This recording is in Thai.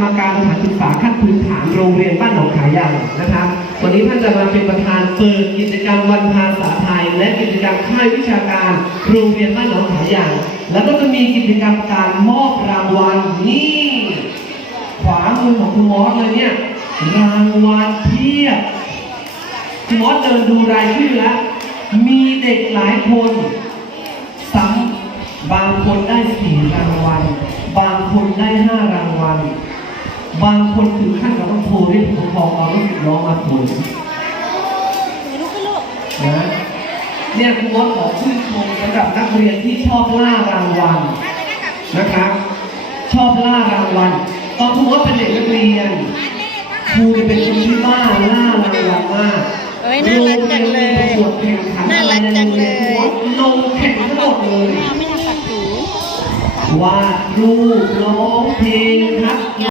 รมการสถานศึกษาขั้นพื้นฐานโรงเรียนบ้านหนองขายางนะครับ วันนี้ท่านจะมาเป็นประธานเปิดกิจกรรมวันภาษาไทย และกิจกรรมค่ายวิชาการโรงเรียนบ้านหนองขายางแล้วก็จะมีกิจกรรมการมอบรางวัลนี่ขวามือของคุณมอสเลยเนี่ยรางวัลเพียบคุณมอสเดินดูรายชื่อแล้วมีเด็กหลายคนซ้ำบางคนได้สี่รางวัล บางคนได้ห้ารางวัล บางคนถึงขั้นกับต้องโทรเรียกผู้ปกครองเอาลูกศิษย์น้องมาตรวจมีลูกก็ลูกนะเนี่ยคุณมดขอชื่นชมสำหรับนักเรียนที่ชอบล่ารางวัลนะครับ ชอบล่ารางวัลตอนคุณมดเป็นเด็กนักเรียนครูจะเป็นคนที่บ้าล่ารางวัลมากเอ้ยน่ารักจังเลยโรงรีนมีประกวดแข่งขันน่ารักจังเลยอะไรในโรงรีนคุณมดลงแข่งทั้งหมดเลยแม่ไม่ทำปัดหูวาดรูปร้องเพลง